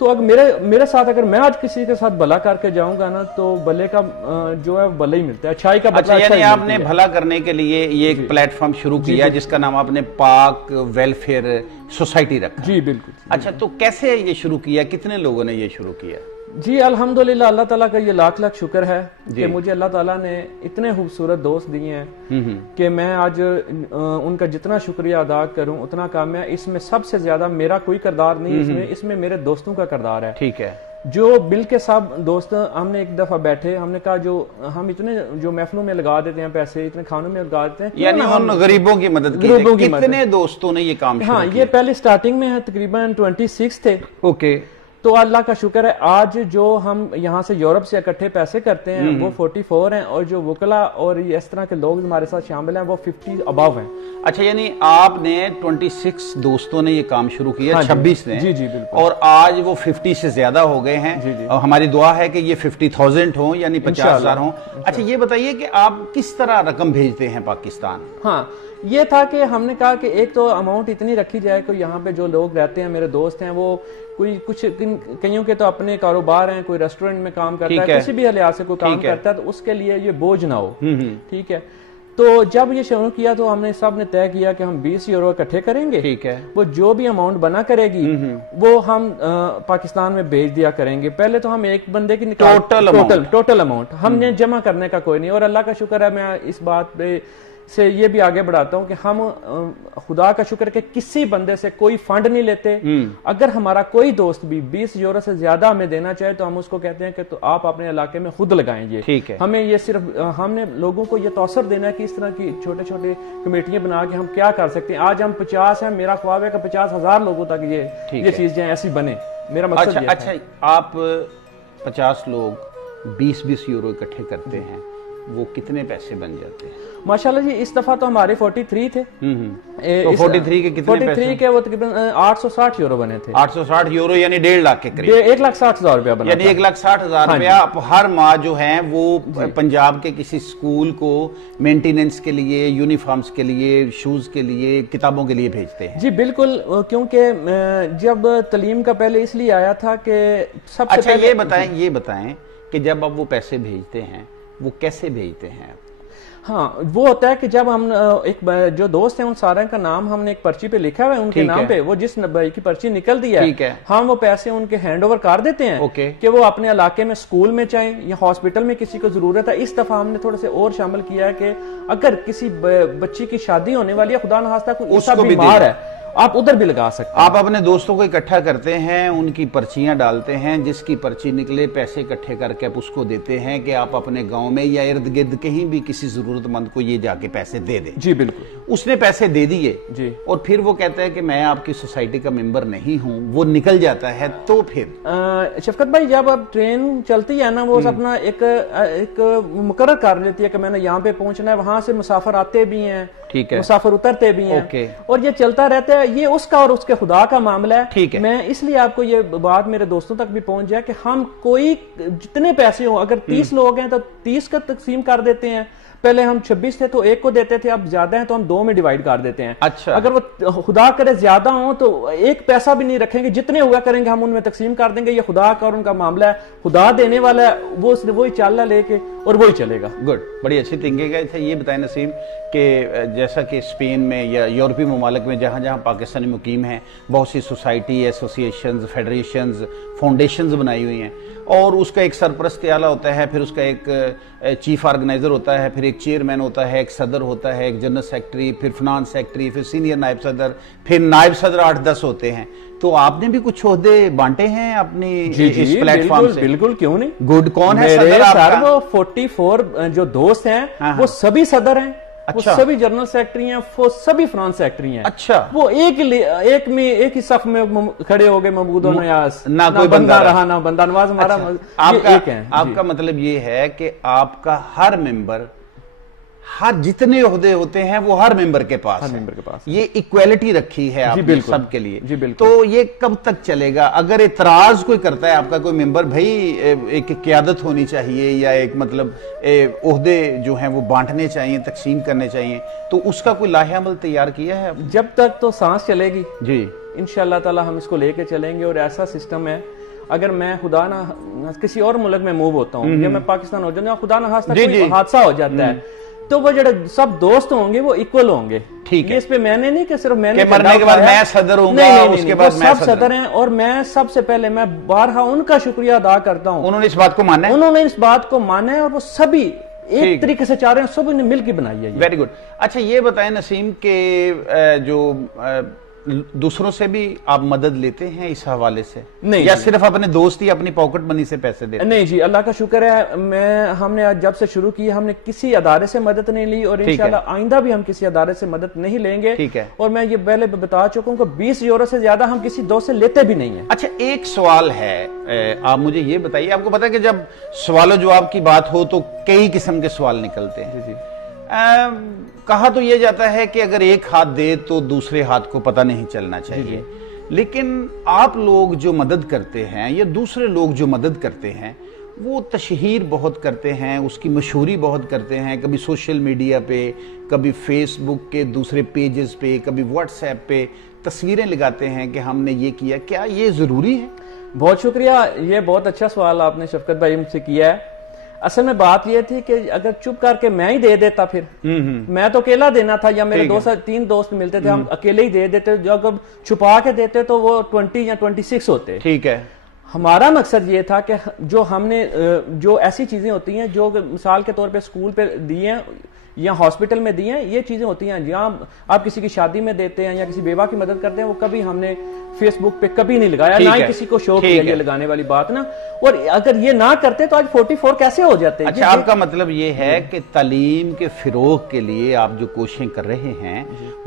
تو اگر میرے ساتھ اگر میں آج کسی کے ساتھ بھلا کر کے جاؤں گا نا تو بھلے کا جو ہے بھلا ہی ملتا ہے, اچھائی کا بدلہ. اچھا, یعنی آپ نے بھلا کرنے کے لیے یہ ایک پلیٹ فارم شروع کیا جس کا نام آپ نے پاک ویلفیئر سوسائٹی رکھا. جی بالکل. اچھا, تو کیسے یہ شروع کیا, کتنے لوگوں نے یہ شروع کیا؟ جی الحمدللہ, اللہ تعالیٰ کا یہ لاکھ لاکھ شکر ہے کہ مجھے اللہ تعالیٰ نے اتنے خوبصورت دوست دیے ہیں کہ میں آج ان کا جتنا شکریہ ادا کروں اتنا کام ہے. اس میں سب سے زیادہ میرا کوئی کردار نہیں, اس میں میرے دوستوں کا کردار ہے. ٹھیک ہے. جو مل کے سب دوست ہم نے ایک دفعہ بیٹھے, ہم نے کہا جو ہم اتنے جو محفلوں میں لگا دیتے ہیں پیسے, اتنے کھانوں میں لگا دیتے ہیں, یعنی ہم غریبوں کی مدد کی. کتنے دوستوں نے یہ کام شروع کیا؟ ہاں, یہ پہلے سٹارٹنگ میں تقریباً 26 تھے. اوکے. تو اللہ کا شکر ہے آج جو ہم یہاں سے یورپ سے اکٹھے پیسے کرتے ہیں وہ 44 ہیں, اور جو وکلا اور اس طرح کے لوگ ہمارے ساتھ شامل ہیں وہ 50 ابو ہیں. اچھا, یعنی آپ نے 26 دوستوں نے یہ کام شروع کیا, 26 نے. جی جی بالکل. اور آج وہ 50 سے زیادہ ہو گئے ہیں. اور ہماری دعا ہے کہ یہ 50,000 ہوں, یعنی 50,000 ہوں. اچھا, یہ بتائیے کہ آپ کس طرح رقم بھیجتے ہیں پاکستان؟ ہاں, یہ تھا کہ ہم نے کہا کہ ایک تو اماؤنٹ اتنی رکھی جائے کہ یہاں پہ جو لوگ رہتے ہیں میرے دوست ہیں وہ کوئی کچھ کئیوں کے تو اپنے کاروبار ہیں, کوئی ریسٹورنٹ میں کام کرتا ہے, کسی بھی لحاظ سے کوئی کام کرتا ہے, تو اس کے لیے یہ بوجھ نہ ہو. ٹھیک ہے. تو جب یہ شروع کیا تو ہم نے سب نے طے کیا کہ ہم 20 یورو اکٹھے کریں گے. ٹھیک ہے. وہ جو بھی اماؤنٹ بنا کرے گی وہ ہم پاکستان میں بھیج دیا کریں گے. پہلے تو ہم ایک بندے کی ٹوٹل اماؤنٹ ہم نے جمع کرنے کا کوئی نہیں. اور اللہ کا شکر ہے, میں اس بات پہ سے یہ بھی آگے بڑھاتا ہوں کہ ہم خدا کا شکر کہ کسی بندے سے کوئی فنڈ نہیں لیتے. اگر ہمارا کوئی دوست بھی 20 یورو سے زیادہ ہمیں دینا چاہے تو ہم اس کو کہتے ہیں کہ تو آپ اپنے علاقے میں خود لگائیں. یہ ہمیں یہ صرف ہم نے لوگوں کو یہ توثر دینا ہے کہ اس طرح کی چھوٹے چھوٹے کمیٹیاں بنا کے ہم کیا کر سکتے ہیں. آج ہم 50 ہیں, میرا خواب ہے کہ 50,000 لوگوں تک یہ چیز جو ایسی بنے. میرا مقصد یہ ہے. اچھا, آپ 50 لوگ 20 یورو اکٹھے کرتے ہیں, وہ کتنے پیسے بن جاتے ہیں؟ ماشاءاللہ جی, اس دفعہ تو ہمارے 43 تھے. تو 43 کے کتنے پیسے؟ 43 کے وہ تقریباً 860 یورو بنے تھے. 860 یورو یعنی 1.5 لاکھ کے قریب. 1,60,000 روپیہ بنا, یعنی 1,60,000 روپیہ ہر ماہ جو ہیں وہ پنجاب کے کسی اسکول کو مینٹیننس کے لیے, یونیفارمز کے لیے, شوز کے لیے, کتابوں کے لیے بھیجتے ہیں. جی بالکل, کیونکہ جب تعلیم کا پہلے اس لیے آیا تھا کہ سب سے پہلے یہ بتائیں کہ جب آپ وہ پیسے بھیجتے ہیں وہ کیسے بھیجتے ہیں؟ ہاں, وہ ہوتا ہے کہ جب ہم ایک جو دوست ہیں ان سارے کا نام ہم نے ایک پرچی پہ لکھا ہوا ہے ان کے نام پہ, وہ جس بھائی کی پرچی نکل دی ہے ہم وہ پیسے ان کے ہینڈ اوور کر دیتے ہیں کہ وہ اپنے علاقے میں اسکول میں چاہیں یا ہاسپٹل میں کسی کو ضرورت ہے. اس دفعہ ہم نے تھوڑے سے اور شامل کیا ہے کہ اگر کسی بچی کی شادی ہونے والی ہے, خدا نخواستہ کوئی ایسا بیمار ہے, آپ ادھر بھی لگا سکتے ہیں. آپ اپنے دوستوں کو اکٹھا کرتے ہیں, ان کی پرچیاں ڈالتے ہیں, جس کی پرچی نکلے پیسے اکٹھے کر کے آپ اس کو دیتے ہیں کہ آپ اپنے گاؤں میں یا ارد گرد کہیں بھی کسی ضرورت مند کو یہ جا کے پیسے دے دیں. جی بالکل. اس نے پیسے دے دیے جی, اور پھر وہ کہتا ہے کہ میں آپ کی سوسائٹی کا ممبر نہیں ہوں, وہ نکل جاتا ہے. تو پھر شفقت بھائی جب اب ٹرین چلتی ہے نا, وہ اپنا ایک مقرر کر لیتی ہے کہ میں نے یہاں پہ پہنچنا ہے, وہاں سے مسافر آتے بھی ہیں, مسافر اترتے بھی ہیں, اور یہ چلتا رہتا ہے. یہ اس کا اور اس کے خدا کا معاملہ ہے. میں اس لیے آپ کو یہ بات میرے دوستوں تک بھی پہنچ جائے کہ ہم کوئی جتنے پیسے ہوں, اگر 30 لوگ ہیں تو 30 کا تقسیم کر دیتے ہیں. پہلے ہم 26 تھے تو 1 کو دیتے تھے, اب زیادہ ہیں تو ہم 2 میں ڈیوائیڈ کر دیتے ہیں. اچھا, اگر وہ خدا کرے زیادہ ہوں تو 1 پیسہ بھی نہیں رکھیں گے, جتنے ہوا کریں گے ہم ان میں تقسیم کر دیں گے. یہ خدا کا اور ان کا معاملہ ہے, خدا دینے والا ہے, وہ صرف وہی چال لے کے اور وہی چلے گا. گڈ, بڑی اچھی تھنکنگ ہے. یہ بتائیں نسیم کہ جیسا کہ اسپین میں یا یورپی ممالک میں جہاں جہاں پاکستانی مقیم ہیں, بہت سی سوسائٹی, ایسوسیشنز, فیڈریشنز, فاؤنڈیشنز بنائی ہوئی ہیں, اور اس کا ایک سرپرست اعلیٰ ہوتا ہے, پھر اس کا ایک چیف آرگنائزر ہوتا ہے, پھر ایک چیئرمین ہوتا ہے, ایک صدر ہوتا ہے, ایک جنرل سیکٹری, پھر فنانس سیکٹری, پھر سینئر نائب صدر, پھر نائب صدر 8-10 ہوتے ہیں. تو آپ نے بھی کچھ عہدے بانٹے ہیں اپنی اس پلیٹ فارم سے؟ بالکل, کیوں نہیں. گڈ, کون ہے صدر آپ کا؟ وہ 44 جو دوست ہیں وہ سبھی صدر ہیں, وہ سبھی جنرل سیکٹری ہیں, وہ سبھی فرانس سیکٹری ہیں. اچھا, وہ ایک ہی صف میں کھڑے ہو گئے, مبعود و نیاز, نہ کوئی بندہ رہا نہ بندہ نواز. ہمارا آپ کا مطلب یہ ہے کہ آپ کا ہر ممبر, ہر جتنے عہدے ہوتے ہیں وہ ہر ممبر کے پاس یہ ایکویلٹی رکھی ہے آپ نے سب کے لیے. تو یہ کب تک چلے گا؟ اگر اعتراض کوئی کرتا ہے آپ کا کوئی ممبر, بھائی ایک قیادت ہونی چاہیے یا ایک مطلب عہدے جو ہیں وہ بانٹنے چاہیے, تقسیم کرنے چاہیے, تو اس کا کوئی لاہ عمل تیار کیا ہے؟ جب تک تو سانس چلے گی جی انشاءاللہ تعالی ہم اس کو لے کے چلیں گے. اور ایسا سسٹم ہے اگر میں خدا نہ کسی اور ملک میں موو ہوتا ہوں یا میں پاکستان ہو جاؤں یا خدا نہ خاصہ کوئی حادثہ ہو جاتا ہے تو وہ جڑے سب دوست ہوں گے وہ ایکول ہوں گے. ٹھیک ہے, اس پہ میں نے نہیں کہ صرف میں نے مرنے کے بعد میں صدر ہوں گا, اس کے بعد سب صدر ہیں, اور میں سب سے پہلے میں بارہا ان کا شکریہ ادا کرتا ہوں. انہوں نے اس بات کو مانا ہے, انہوں نے اس بات کو مانا ہے, اور وہ سبھی ایک طریقے سے چاہ رہے ہیں, سب نے مل کے بنائی ہے. Very good. اچھا یہ بتائیں نسیم کہ جو دوسروں سے بھی آپ مدد لیتے ہیں اس حوالے سے, نہیں یا صرف اپنے دوست ہی اپنی پاکٹ منی سے پیسے دیتے ہیں؟ نہیں جی, اللہ کا شکر ہے, ہم نے جب سے شروع کی ہم نے کسی ادارے سے مدد نہیں لی, اور انشاءاللہ آئندہ بھی ہم کسی ادارے سے مدد نہیں لیں گے. ٹھیک ہے, اور میں یہ پہلے بتا چکا ہوں کہ 20 یورو سے زیادہ ہم کسی دوست سے لیتے بھی نہیں ہیں. اچھا ایک سوال ہے, آپ مجھے یہ بتائیے, آپ کو پتا ہے کہ جب سوال و جواب کی بات ہو تو کئی قسم کے سوال نکلتے ہیں. جی کہا تو یہ جاتا ہے کہ اگر ایک ہاتھ دے تو دوسرے ہاتھ کو پتہ نہیں چلنا چاہیے, لیکن آپ لوگ جو مدد کرتے ہیں یا دوسرے لوگ جو مدد کرتے ہیں وہ تشہیر بہت کرتے ہیں, اس کی مشہوری بہت کرتے ہیں, کبھی سوشل میڈیا پہ, کبھی فیس بک کے دوسرے پیجز پہ, کبھی واٹس ایپ پہ تصویریں لگاتے ہیں کہ ہم نے یہ کیا. کیا یہ ضروری ہے؟ بہت شکریہ, یہ بہت اچھا سوال آپ نے شفقت بھائی مجھ سے کیا ہے. اصل میں بات یہ تھی کہ اگر چپ کر کے میں ہی دے دیتا, پھر میں تو اکیلا دینا تھا, یا میرے 3 دوست ملتے تھے, ہم اکیلے ہی دے دیتے. جب چھپا کے دیتے تو وہ 20 یا 26 ہوتے. ٹھیک ہے, ہمارا مقصد یہ تھا کہ جو ہم نے جو ایسی چیزیں ہوتی ہیں جو مثال کے طور پہ اسکول پہ دی ہیں یا ہاسپٹل میں دی ہیں, یہ چیزیں ہوتی ہیں جہاں آپ کسی کی شادی میں دیتے ہیں یا کسی بیوہ کی مدد کرتے ہیں, وہ کبھی ہم نے فیس بک پہ کبھی نہیں لگایا, نہ ہی کسی کو شوق کیا یہ لگانے والی بات نا. اور اگر یہ نہ کرتے تو آج 44 کیسے ہو جاتے. اچھا آپ کا مطلب یہ ہے کہ تعلیم کے فروغ کے لیے آپ جو کوششیں کر رہے ہیں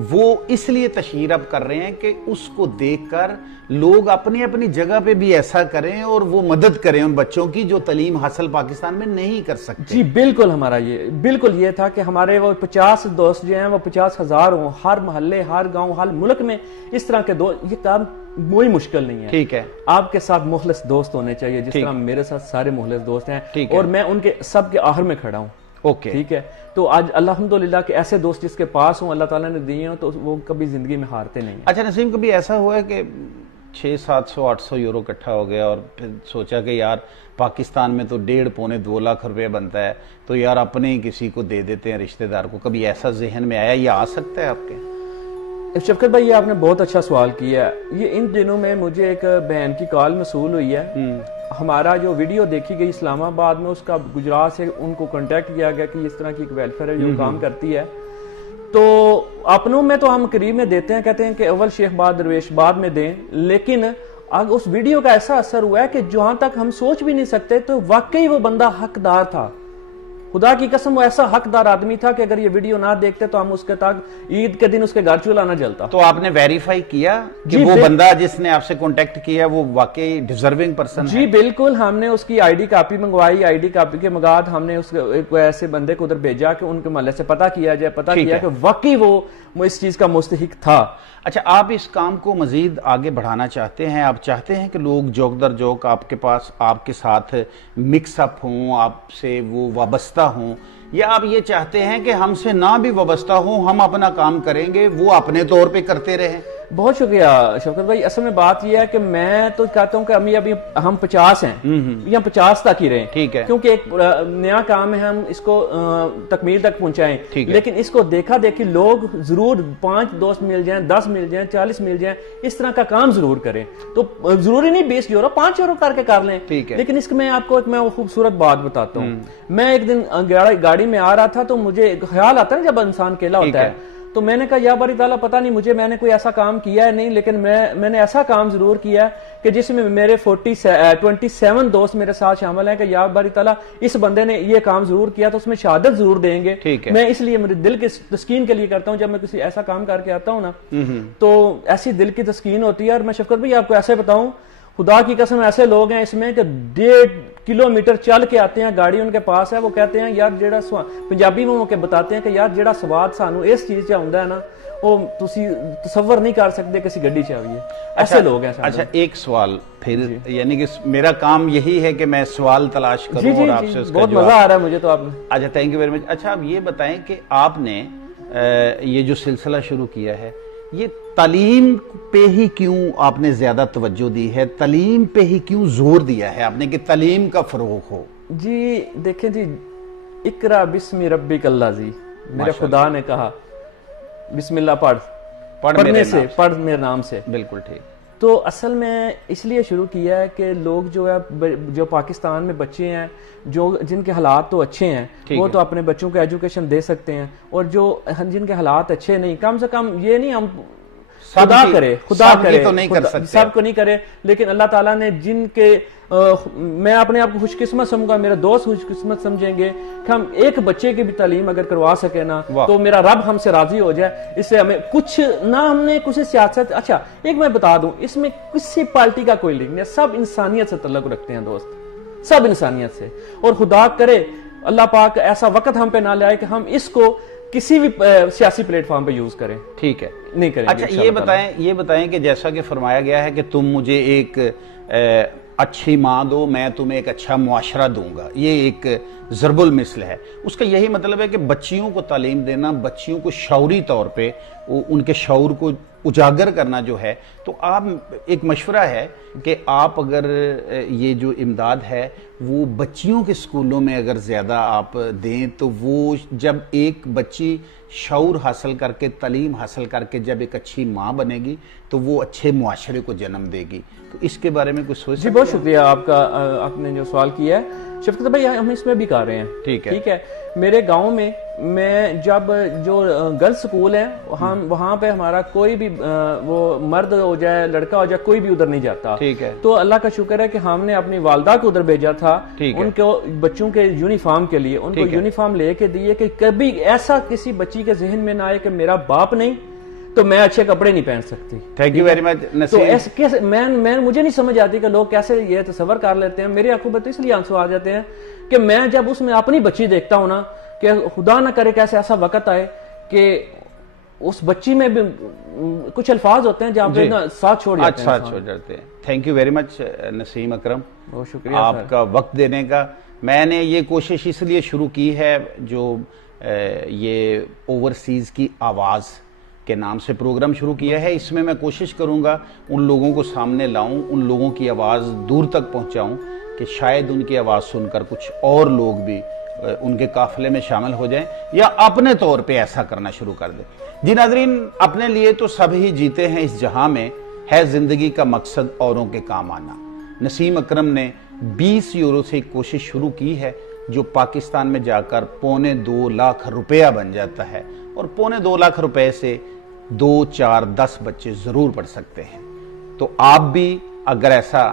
وہ اس لیے تشہیر اب کر رہے ہیں کہ اس کو دیکھ کر لوگ اپنی اپنی جگہ پہ بھی ایسا کریں اور وہ مدد کریں ان بچوں کی جو تعلیم حاصل پاکستان میں نہیں کر سکتے. جی بالکل, ہمارا بالکل یہ تھا کہ ہمارے وہ 50 دوست جو ہیں وہ 50,000 ہوں, ہر محلے, ہر گاؤں, ہر ملک میں اس طرح کے دوست. یہ کام کوئی مشکل نہیں ہے. ٹھیک ہے, آپ کے ساتھ مخلص دوست ہونے چاہیے, جس طرح میرے ساتھ سارے مخلص دوست ہیں, اور میں ان کے سب کے آخر میں کھڑا ہوں. اوکے ٹھیک ہے, تو آج الحمدللہ کہ ایسے دوست جس کے پاس ہوں, اللہ تعالیٰ نے دیے ہوں, تو وہ کبھی زندگی میں ہارتے نہیں ہیں. اچھا نسیم, کبھی ایسا ہوا ہے کہ 600-700-800 یورو اکٹھا ہو گیا اور پھر سوچا کہ یار پاکستان میں تو 1.5-2 لاکھ روپے بنتا ہے, تو یار اپنے ہی کسی کو دے دیتے ہیں رشتہ دار کو, کبھی ایسا ذہن میں آیا یا آ سکتا ہے آپ کے؟ شفقت بھائی, یہ آپ نے بہت اچھا سوال کیا ہے. یہ ان دنوں میں مجھے ایک بہن کی کال موصول ہوئی ہے, ہمارا جو ویڈیو دیکھی گئی اسلام آباد میں, اس کا گجرات سے ان کو کانٹیکٹ کیا گیا کہ اس طرح کی ایک ویلفیئر ہے جو کام کرتی ہے. تو اپنوں میں تو ہم قریب میں دیتے ہیں, کہتے ہیں کہ اول شیخ بعد درویش بعد میں دیں, لیکن اس ویڈیو کا ایسا اثر ہوا ہے کہ جہاں تک ہم سوچ بھی نہیں سکتے, تو واقعی وہ بندہ حقدار تھا. خدا کی قسم وہ ایسا حقدار آدمی تھا کہ اگر یہ ویڈیو نہ دیکھتے تو ہم اس کے تک عید کے دن اس کے گھر چولہا نہ جلتا. تو آپ نے ویریفائی کیا کہ وہ بندہ جس نے آپ سے کانٹیکٹ کیا وہ واقعی ڈیزرونگ پرسن ہے؟ جی بالکل, ہم نے اس کی آئی ڈی کاپی منگوائی, آئی ڈی کاپی کے بعد ہم نے ایک ایسے بندے کو ادھر بھیجا کہ ان کے محلے سے پتہ کیا جائے, پتہ کیا کہ واقعی وہ اس چیز کا مستحق تھا. اچھا, آپ اس کام کو مزید آگے بڑھانا چاہتے ہیں, آپ چاہتے ہیں کہ لوگ جوک در جوک آپ کے پاس آپ کے ساتھ مکس اپ ہوں, آپ سے وہ وابستہ ہوں, یا آپ یہ چاہتے ہیں کہ ہم سے نہ بھی وابستہ ہوں, ہم اپنا کام کریں گے, وہ اپنے طور پہ کرتے رہیں؟ بہت شکریہ شفقت بھائی. اصل میں بات یہ ہے کہ میں تو کہتا ہوں کہ ابھی ہم 50 ہیں یا 50 تک ہی رہیں. ٹھیک ہے, کیونکہ ایک نیا کام ہے, ہم اس کو تکمیل تک پہنچائیں, لیکن اس کو دیکھا دیکھی لوگ ضرور 5 دوست مل جائیں, 10 مل جائیں, 40 مل جائیں, اس طرح کا کام ضرور کریں. تو ضروری نہیں 20 یورو 5 یورو کر کے کر لیں. لیکن اس میں آپ کو ایک میں خوبصورت بات بتاتا ہوں. میں ایک دن گاڑی میں آ رہا تھا, تو مجھے خیال آتا ہے جب انسان اکیلا ہوتا ہے, تو میں نے کہا یا باری تعالیٰ پتہ نہیں میں نے کوئی ایسا کام کیا ہے نہیں, لیکن میں نے ایسا کام ضرور کیا ہے کہ جس میں میرے 27 دوست میرے ساتھ شامل ہیں کہ یا باری تعالیٰ اس بندے نے یہ کام ضرور کیا, تو اس میں شہادت ضرور دیں گے. میں اس لیے میرے دل کی تسکین کے لیے کرتا ہوں, جب میں کسی ایسا کام کر کے آتا ہوں نا, تو ایسی دل کی تسکین ہوتی ہے. اور میں شفقت بھائی آپ کو ایسے بتاؤں, خدا کی قسم ایسے لوگ ہیں اس میں کہ 1.5 کلومیٹر چل کے آتے ہیں, گاڑی ان کے پاس ہے, وہ کہتے ہیں یار جیڑا پنجابی میں کے بتاتے ہیں کہ یار جیڑا سواد سانو اس چیز چا ہوندا ہے نا, وہ تسی تصور نہیں کر سکتے کسی گڈی چاہیے. ایسے لوگ ہیں. اچھا ایک سوال پھر, یعنی کہ میرا کام یہی ہے کہ میں سوال تلاش کروں اور آپ سے اس کا بہت مزہ آ رہا ہے مجھے تو آپ نے. اچھا تھینک یو ویری مچ. اچھا آپ یہ بتائیں کہ آپ نے یہ جو سلسلہ شروع کیا ہے یہ تعلیم پہ ہی کیوں آپ نے زیادہ توجہ دی ہے، تعلیم پہ ہی کیوں زور دیا ہے آپ نے کہ تعلیم کا فروغ ہو؟ جی دیکھیں جی، اقرا بسم ربک الذی، میرے خدا نے کہا بسم اللہ پڑھنے سے، پڑھ میرے نام سے. بالکل ٹھیک. تو اصل میں اس لیے شروع کیا ہے کہ لوگ جو ہے، جو پاکستان میں بچے ہیں جن کے حالات تو اچھے ہیں وہ تو اپنے بچوں کو ایجوکیشن دے سکتے ہیں، اور جو جن کے حالات اچھے نہیں، کم سے کم یہ نہیں ہم خدا کرے تو نہیں کر سکتے، سب کو نہیں کرے، لیکن اللہ تعالیٰ نے جن کے میں اپنے آپ کو خوش قسمت سمجھوں گا، میرے دوست خوش قسمت سمجھیں گے کہ ہم ایک بچے کی بھی تعلیم اگر کروا سکے نا تو میرا رب ہم سے راضی ہو جائے. اس سے ہمیں کچھ نہ، ہم نے کچھ سیاست، اچھا ایک میں بتا دوں، اس میں کسی پارٹی کا کوئی لنک نہیں، سب انسانیت سے تعلق رکھتے ہیں دوست، سب انسانیت سے. اور خدا کرے اللہ پاک ایسا وقت ہم پہ نہ لائے کہ ہم اس کو کسی بھی سیاسی پلیٹ فارم پہ یوز کریں. ٹھیک ہے، نہیں کریں. اچھا یہ بتائیں کہ جیسا کہ فرمایا گیا ہے کہ تم مجھے ایک اچھی ماں دو، میں تمہیں ایک اچھا معاشرہ دوں گا، یہ ایک ضرب المثل ہے. اس کا یہی مطلب ہے کہ بچیوں کو تعلیم دینا، بچیوں کو شعوری طور پہ ان کے شعور کو اجاگر کرنا جو ہے. تو آپ ایک مشورہ ہے کہ آپ اگر یہ جو امداد ہے وہ بچیوں کے سکولوں میں اگر زیادہ آپ دیں تو وہ جب ایک بچی شعور حاصل کر کے، تعلیم حاصل کر کے جب ایک اچھی ماں بنے گی تو وہ اچھے معاشرے کو جنم دے گی. تو اس کے بارے میں کچھ سوچ؟ جی بہت شکریہ آپ کا، آپ نے جو سوال کیا ہے شفقت بھائی، ہم اس میں بھی کر رہے ہیں. ٹھیک ہے. میرے گاؤں میں جب جو گرلز سکول ہیں وہاں پہ ہمارا کوئی بھی وہ مرد ہو جائے، لڑکا ہو جائے، کوئی بھی ادھر نہیں جاتا. ٹھیک ہے. تو اللہ کا شکر ہے کہ ہم نے اپنی والدہ کو ادھر بھیجا تھا ان کو بچوں کے یونیفارم کے لیے، ان کو یونیفارم لے کے دیے کہ کبھی ایسا کسی بچی کے ذہن میں نہ آئے کہ میرا باپ نہیں تو میں اچھے کپڑے نہیں پہن سکتی. Thank you very much. تو مجھے نہیں سمجھ آتی کہ لوگ کیسے یہ تصور کر لیتے ہیں. میری آنکھوں پر اس لیے آنسو آ جاتے ہیں کہ میں جب اس میں اپنی بچی دیکھتا ہوں نا، کہ خدا نہ کرے کیسے ایسا وقت آئے کہ اس بچی میں بھی کچھ الفاظ ہوتے ہیں جہاں پہ ساتھ چھوڑ جاتے ہیں. تھینک یو ویری مچ نسیم اکرم، بہت شکریہ آپ کا وقت دینے کا. میں نے یہ کوشش اس لیے شروع کی ہے، جو یہ اوورسیز کی آواز کے نام سے پروگرام شروع کیا ہے، اس میں میں کوشش کروں گا ان لوگوں کو سامنے لاؤں، ان لوگوں کی آواز دور تک پہنچاؤں کہ شاید ان کی آواز سن کر کچھ اور لوگ بھی ان کے قافلے میں شامل ہو جائیں یا اپنے طور پہ ایسا کرنا شروع کر دیں. جی ناظرین، اپنے لیے تو سب ہی جیتے ہیں اس جہاں میں، ہے زندگی کا مقصد اوروں کے کام آنا. نسیم اکرم نے 20 یورو سے ایک کوشش شروع کی ہے جو پاکستان میں جا کر 2.25 لاکھ روپیہ بن جاتا ہے، اور 2.25 لاکھ روپے سے 2، 4، 10 بچے ضرور پڑھ سکتے ہیں. تو آپ بھی اگر ایسا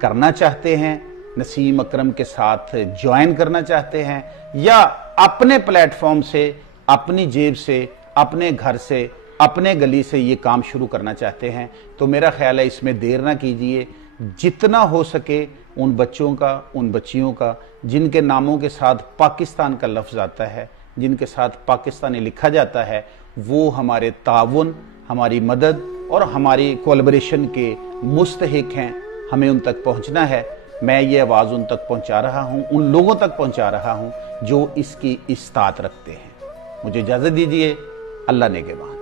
کرنا چاہتے ہیں، نسیم اکرم کے ساتھ جوائن کرنا چاہتے ہیں، یا اپنے پلیٹ فارم سے، اپنی جیب سے، اپنے گھر سے، اپنے گلی سے یہ کام شروع کرنا چاہتے ہیں، تو میرا خیال ہے اس میں دیر نہ کیجئے. جتنا ہو سکے ان بچوں کا، ان بچیوں کا جن کے ناموں کے ساتھ پاکستان کا لفظ آتا ہے، جن کے ساتھ پاکستانی لکھا جاتا ہے، وہ ہمارے تعاون، ہماری مدد اور ہماری کولیبریشن کے مستحق ہیں. ہمیں ان تک پہنچنا ہے. میں یہ آواز ان تک پہنچا رہا ہوں، ان لوگوں تک پہنچا رہا ہوں جو اس کی استطاعت رکھتے ہیں. مجھے اجازت دیجیے. اللہ نگہبان.